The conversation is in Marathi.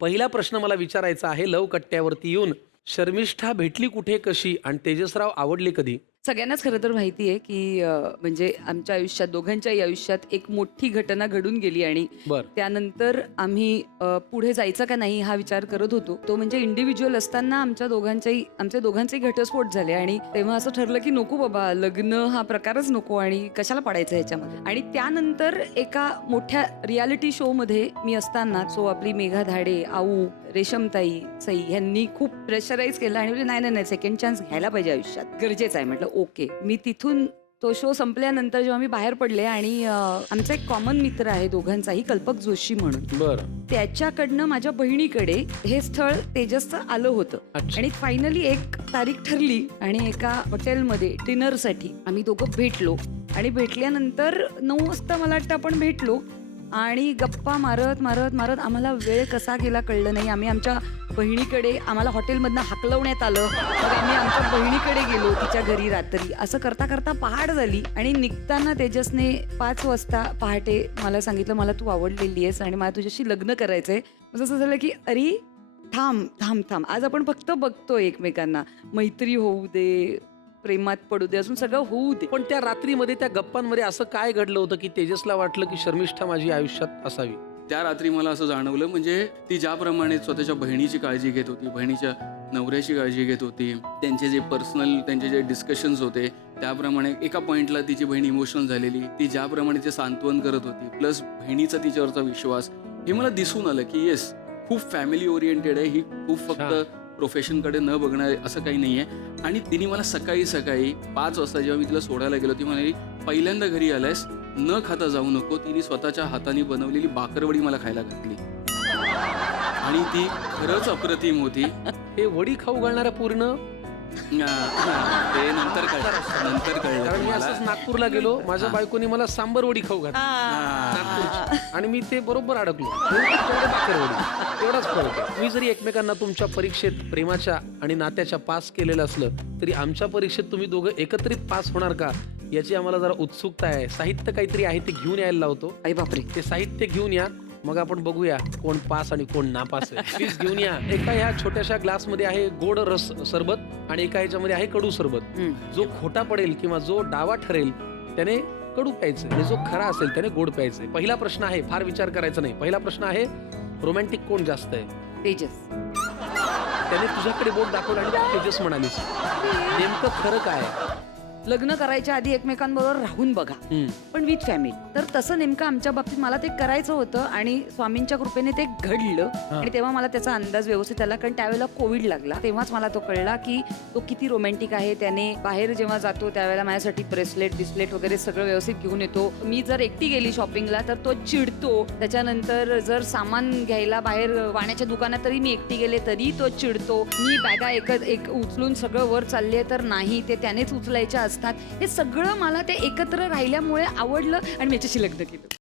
पहिला प्रश्न मला विचारायचा आहे लव कट्ट्यावरती येऊन, शर्मिष्ठा भेटली कुठे, कशी आणि तेजसराव आवडले कधी? सगळ्यांनाच खरं तर माहिती आहे की म्हणजे आमच्या आयुष्यात दोघांच्याही आयुष्यात एक मोठी घटना घडून गेली आणि बर. त्यानंतर आम्ही पुढे जायचं का नाही हा विचार करत होतो. तो म्हणजे इंडिव्हिज्युअल असताना आमचे दोघांचेही घटस्फोट झाले आणि तेव्हा असं ठरलं की नको बाबा, लग्न हा प्रकारच नको आणि कशाला पडायचं ह्याच्यामध्ये. आणि त्यानंतर एका मोठ्या रियालिटी शो मध्ये मी असताना आपली मेघा धाडे, आऊ, रेशमताई, सई यांनी खूप प्रेशराईज केलं आणि म्हणजे नाही नाही नाही, सेकंड चान्स घ्यायला पाहिजे आयुष्यात, गरजेचं आहे. म्हटलं ओके. मी तिथून तो शो संपल्यानंतर जेव्हा मी बाहेर पडले आणि आमचा एक कॉमन मित्र आहे दोघांचाही, कल्पक जोशी म्हणून, बर. त्याच्याकडनं माझ्या बहिणीकडे हे स्थळ तेजसचं आलं होतं. अच्छा. आणि फायनली एक तारीख ठरली आणि एका हॉटेलमध्ये डिनरसाठी आम्ही दोघं भेटलो आणि भेटल्यानंतर 9 वाजता मला वाटतं आपण भेटलो आणि गप्पा मारत मारत मारत आम्हाला वेळ कसा गेला कळलं नाही. आम्ही आमच्या बहिणीकडे, आम्हाला हॉटेलमधनं हाकलवण्यात आलं, मग आम्ही आमच्या बहिणीकडे गेलो तिच्या घरी रात्री. असं करता करता पहाट झाली आणि निघताना तेजसने 5 वाजता पहाटे मला सांगितलं, मला तू आवडलेली आहेस आणि मला तुझ्याशी लग्न करायचंय. मग असं झालं की अरे थांब थांब थांब, आज आपण फक्त बघतोय एकमेकांना, मैत्री होऊ दे, प्रेमात पडू दे, असून सगळं होऊ दे. पण त्या रात्रीमध्ये, त्या गप्पांमध्ये असं काय घडलं होतं की तेजसला वाटलं की शर्मिष्ठा माझी आयुष्यात असावी? त्या रात्री मला असं जाणवलं, म्हणजे ती ज्याप्रमाणे स्वतःच्या बहिणीची काळजी घेत होती, बहिणीच्या नवऱ्याची काळजी घेत होती, त्यांचे जे डिस्कशन्स होते, त्याप्रमाणे एका पॉइंटला तिची बहीण इमोशनल झालेली, ती ज्याप्रमाणे ते सांत्वन करत होती, प्लस बहिणीचा तिच्यावरचा विश्वास, हे मला दिसून आलं की येस, खूप फॅमिली ओरिएंटेड आहे ही, खूप फक्त प्रोफेशनकडे न बघणार असं काही नाही आहे. आणि तिने मला सकाळी 5 वाजता जेव्हा मी तिला सोडायला गेलो, ती म्हणाली पहिल्यांदा घरी आलायस, न खाता जाऊ नको. तिने स्वतःच्या हाताने बनवलेली बाकरवडी मला खायला घातली आणि ती खरंच अप्रतिम होती. हे वडी खाऊ घालणाऱ्या पूर्ण, ते नंतर कळलं कारण मी मला. असंच नागपूरला गेलो, माझ्या बायकोनी मला सांबर वडी खाऊ घातली नागपूरची, आणि मी ते बरोबर अडकलो. बाकरवडी, एवढाच फरक आहे. मी जरी एकमेकांना तुमच्या परीक्षेत प्रेमाच्या आणि नात्याच्या पास केलेलं असलं तरी आमच्या परीक्षेत तुम्ही दोघं एकत्रित पास होणार का याची आम्हाला जरा उत्सुकता आहे. साहित्य काहीतरी आहे ते घेऊन यायला लावतो. आई बापरे. ते साहित्य घेऊन या, मग आपण बघूया कोण पास आणि कोण नापास आहे. प्लीज घेऊन या. एका ह्या छोट्याशा ग्लासमध्ये आहे गोड रस सरबत आणि एका ह्याच्यामध्ये आहे कडू सरबत. जो खोटा पडेल किंवा जो डावा ठरेल त्याने कडू प्यायचं आणि जो खरा असेल त्याने गोड प्यायचं. पहिला प्रश्न आहे, फार विचार करायचा नाही. पहिला प्रश्न आहे, रोमॅन्टिक कोण जास्त आहे? तेजस. त्याने तुझ्याकडे बोट दाखवलं आणि तू तेजस म्हणालीस. नेमकं खरं काय? लग्न करायच्या आधी एकमेकांबरोबर राहून बघा, पण विथ फॅमिली. तर तसं नेमकं आमच्या बाबतीत मला ते करायचं होतं आणि स्वामींच्या कृपेने ते घडलं. आणि तेव्हा मला त्याचा अंदाज व्यवस्थित आला, कारण त्यावेळेला कोविड लागला. तेव्हाच मला तो कळला की तो किती रोमॅन्टिक आहे. त्याने बाहेर जेव्हा जातो त्यावेळेला माझ्यासाठी ब्रेसलेट वगैरे सगळं व्यवस्थित घेऊन येतो. मी जर एकटी गेली शॉपिंगला तर तो चिडतो. त्याच्यानंतर जर सामान घ्यायला बाहेर वाण्याच्या दुकानात तरी मी एकटी गेले तरी तो चिडतो. मी बॅगा एक उचलून सगळं वर चालले तर नाही, ते त्यानेच उचलायच्या असतात. हे सगळं मला ते एकत्र राहिल्यामुळे आवडलं आणि मी याच्याशी लग्न केलं.